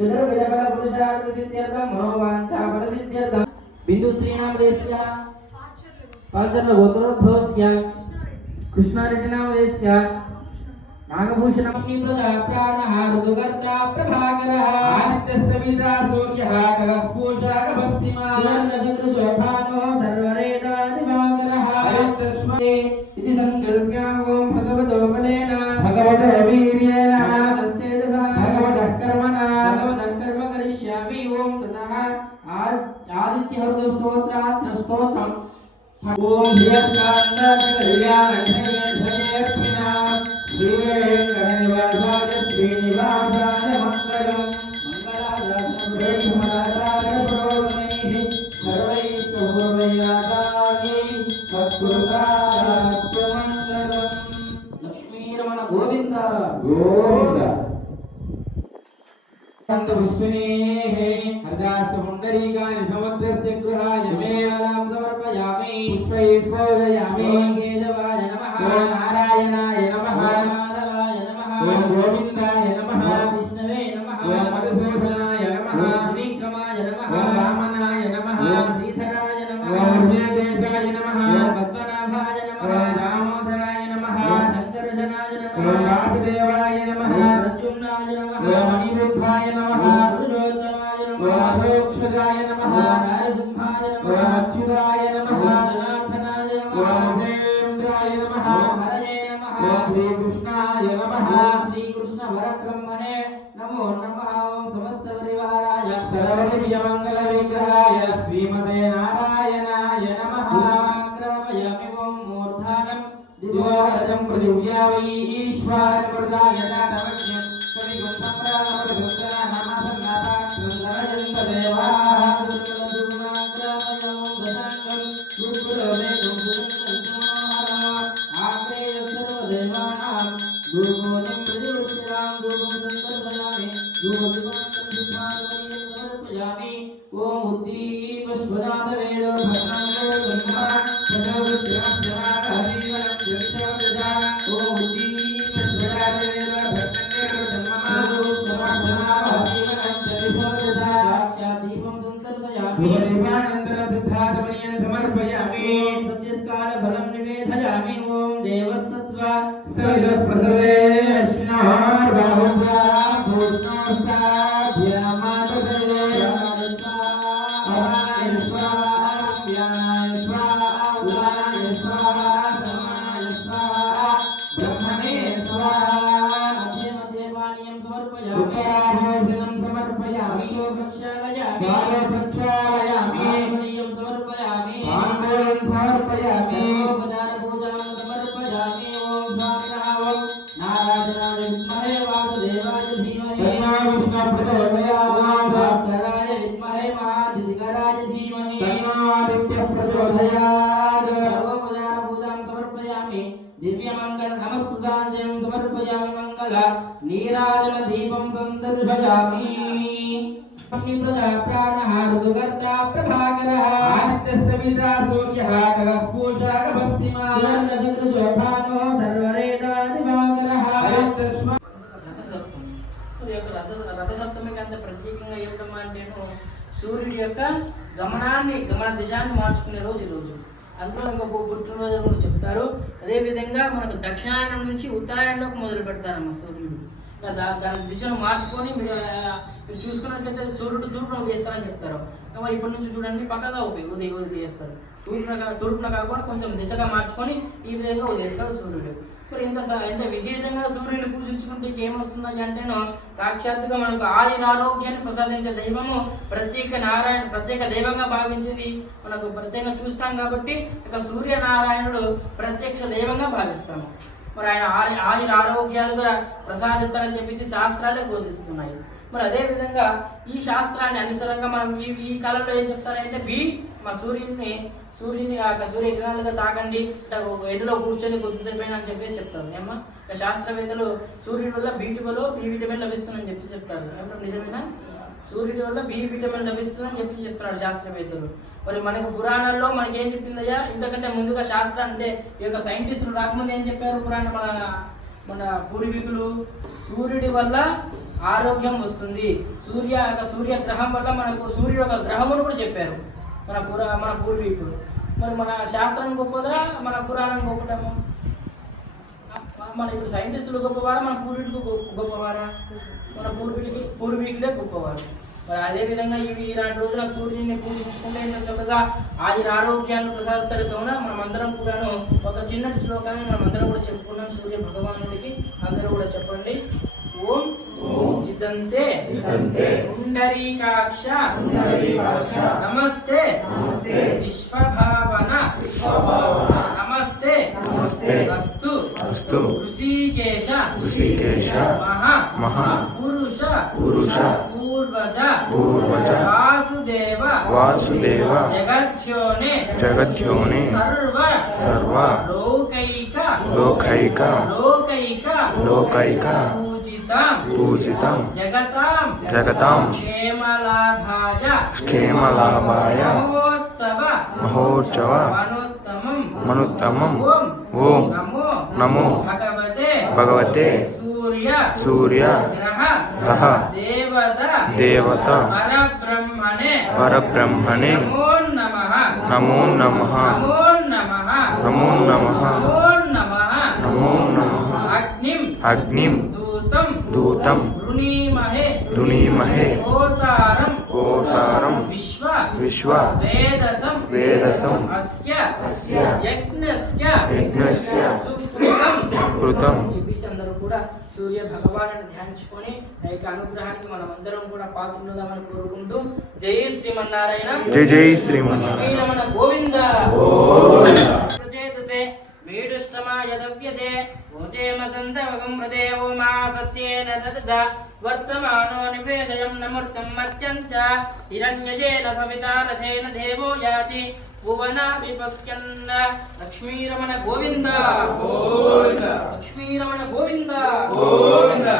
బల పురుషార్థ సిద్ధ్యర్థం మనోవాంఛా బల సిద్ధ్యర్థం బిందు శ్రీనామ దేశ్య పాల్చర్ల గోత్రోద్భవస్య కృష్ణారెడ్డి నామ దేశ్య నాగభూషణం ప్రాణః ఋతుగర్త ప్రభాకరः ఆదిత్యస్సవితా సూర్యః ఖగః పూషా గభస్తిమాన్ సువర్ణచంద్రశోభానో సర్వరేదా ఓం శ్రీవేంకటనివాసాయ శ్రీనివాసాయ మంగళం మంగళాదాసన పురోగమైః సర్వైః పూర్వయాదాని లక్ష్మీరమణ గోవింద గోవింద పుండరీకాని సముద్రస్య గృహాయ మేళాం సమర్పయామి పుష్పైః పూజయామి ఓం నారాయణాయ నమః ఓం గోవిందాయ నమః విష్ణవే నమః ఓం మధుసూదనాయ నమః ఓం త్రివిక్రమాయ నమః ఓం వామనాయ నమః ఓం శ్రీధరాయ నమః ఓం హృదయదేశాయ నమః ఓం పద్మనాభాయ నమః ఓం దామోదరాయ నమః ఓం సంకర్షణాయ నమః ఓం వాసుదేవాయ శ్రీకృష్ణాయ నమః. శ్రీకృష్ణ వరబ్రహ్మణే నమో నమః. ఓం సమస్త పరివారాయ సర్వదివ్య మంగళ విగ్రహాయ శ్రీమతే నారాయణాయ నమః. గ్రామయామి ఓం మూర్ధానం. ఈశ్వరమృదాయ దానవజ్ఞం కవిగుం సంప్రామృతృంగన సిద్ధార్థమణీయం సమర్పయామి సవిదః ప్రసవే అశ్వినార్బాహుభా తన్నా ఆదిత్య ప్రచోదయాత్. దివ్యమంగళ నమస్కృతాంజనం సమర్పయామి మంగళ. నీరాజన దీపం సందర్శయామి ప్రజా ప్రాణః ఋతుగర్త ప్రభాకరः. ఆదిత్యస్సవితా సూర్యః ఖగః పూషా గభస్తిమాన్ సువర్ణచంద్రశోభానో సర్వరేదా దివాకరः. హరితస్మ మీద ప్రత్యేకంగా చెప్పడం అంటే సూర్యుడి యొక్క గమనాన్ని గమన దిశాన్ని మార్చుకునే రోజు ఈరోజు అందులో ఇంకొక పుట్టినరోజు కూడా చెప్తారు. అదేవిధంగా మనకు దక్షిణాయనం నుంచి ఉత్తరాయణంలోకి మొదలు పెడతారమ్మ సూర్యుడు. ఇలా దా దాని దిశను మార్చుకొని మీరు చూసుకున్నట్లయితే సూర్యుడు తూర్పున వేస్తారని చెప్తారు. మరి ఇప్పటి నుంచి చూడండి పక్కగా ఉదయం ఉదయం ఉదయిస్తారు తూర్పున తూర్పున కాకుండా కొంచెం దిశగా మార్చుకొని ఈ విధంగా ఉదయిస్తాడు సూర్యుడు. మరి ఇంత ఇంత విశేషంగా సూర్యుని పూజించుకుంటే ఏమొస్తుందని అంటేనో సాక్షాత్తుగా మనకు ఆయుర ఆరోగ్యాన్ని ప్రసాదించే దైవము ప్రత్యేక నారాయణ ప్రత్యేక దైవంగా భావించింది మనకు ప్రత్యేకంగా చూస్తాం కాబట్టి ఇక సూర్యనారాయణుడు ప్రత్యక్ష దైవంగా భావిస్తాము. మరి ఆయన ఆయన ఆరోగ్యాలు కూడా ప్రసాదిస్తాడని చెప్పేసి శాస్త్రాలే ఘోషిస్తున్నాయి మరి అదేవిధంగా ఈ శాస్త్రాన్ని అనుసరంగా మనం ఈ ఈ కాలంలో ఏం చెప్తారంటే బి మా సూర్యుడిని సూర్యుని ఆ యొక్క సూర్య తాకండి. ఇట్లా ఎండలో కూర్చొని కొద్దిసేపు అని చెప్పేసి చెప్తారు. ఏమో శాస్త్రవేత్తలు సూర్యుడి వల్ల బి వల్ల బి విటమిన్ లభిస్తుందని చెప్పి చెప్తారు. ఏమన్నా నిజమేనా? సూర్యుడి వల్ల బి విటమిన్ లభిస్తుందని చెప్పి చెప్తున్నారు శాస్త్రవేత్తలు. మరి మనకు పురాణాల్లో మనకి ఏం చెప్పిందయ్యా? ఇంతకంటే ముందుగా శాస్త్రం అంటే ఈ యొక్క సైంటిస్టులు రాకముందు ఏం చెప్పారు పురాణ మన మన పూర్వీకులు? సూర్యుడి వల్ల ఆరోగ్యం వస్తుంది. సూర్య యొక్క సూర్యగ్రహం వల్ల మనకు సూర్యుడు ఒక గ్రహమును కూడా చెప్పారు మన పురా మన పూర్వీకులు. మరి మన శాస్త్రం గొప్పదా? మన పురాణం గొప్పదము? మన ఇప్పుడు సైంటిస్టులు గొప్పవారా? మన పూర్వీకులు గొప్ప- గొప్పవారా? మన పూర్వీకులకి పూర్వీకులే గొప్పవారు. మరి అదేవిధంగా ఇవి ఈనాటి రోజున సూర్యుడిని పూజించుకుంటే ఇంత చక్కగా ఆయన ఆరోగ్యాన్ని ప్రసాదిస్తాడు కావున మనమందరం కూడాను ఒక చిన్నటి శ్లోకాన్ని మనమందరం కూడా చెప్పుకున్నాం. సూర్య భగవానుడికి అందరూ కూడా చెప్పండి. ఓం జితంతే పుండరీకాక్ష నమస్తే విశ్వభావన నమస్తే నమస్తే. अस्तु। ऋषिकेश। महापुरुष पुरुष। पूर्वज। वासुदेव। वासुदेव। जगद्योने। जगद्योने। सर्व। सर्व। लोकैक। लोकैक। लोकैक। लोकैक। पूजितं जगतां क्षेमलाभाय। महोत्सव। महोत्सव। मनुत्तमं मनुत्तमं ओम। నమో భగవతే సూర్య సూర్య గ్రహ దేవత దేవత పరబ్రహ్మణే నమో నమః నమో నమః నమో నమః అగ్నిం అగ్నిం దూతం దూతం వృణీమహే రుణీమహే ఓతారం ఓసారం విశ్వ విశ్వ వేదసం వేదసం అస్య అస్య యజ్ఞస్య యజ్ఞస్య సుకృతం సుకృతం చెప్పేసి అందరూ కూడా సూర్య భగవాను ధ్యానించుకొని ఆ యొక్క అనుగ్రహానికి మనం అందరం కూడా పాత్రలుదామని కోరుకుంటూ జై శ్రీమన్నారాయణ. జై జై శ్రీమన్నారాయణ. గోవింద. మర్త్యేన తదా వర్తమానో నివేశయం నమృతం మర్త్యం చ హిరణ్యజేన సవితా రథేన దేవో యాతి భువన విపస్కన్న లక్ష్మీరమణ గోవింద. గోవింద. లక్ష్మీరమణ గోవింద. గోవింద.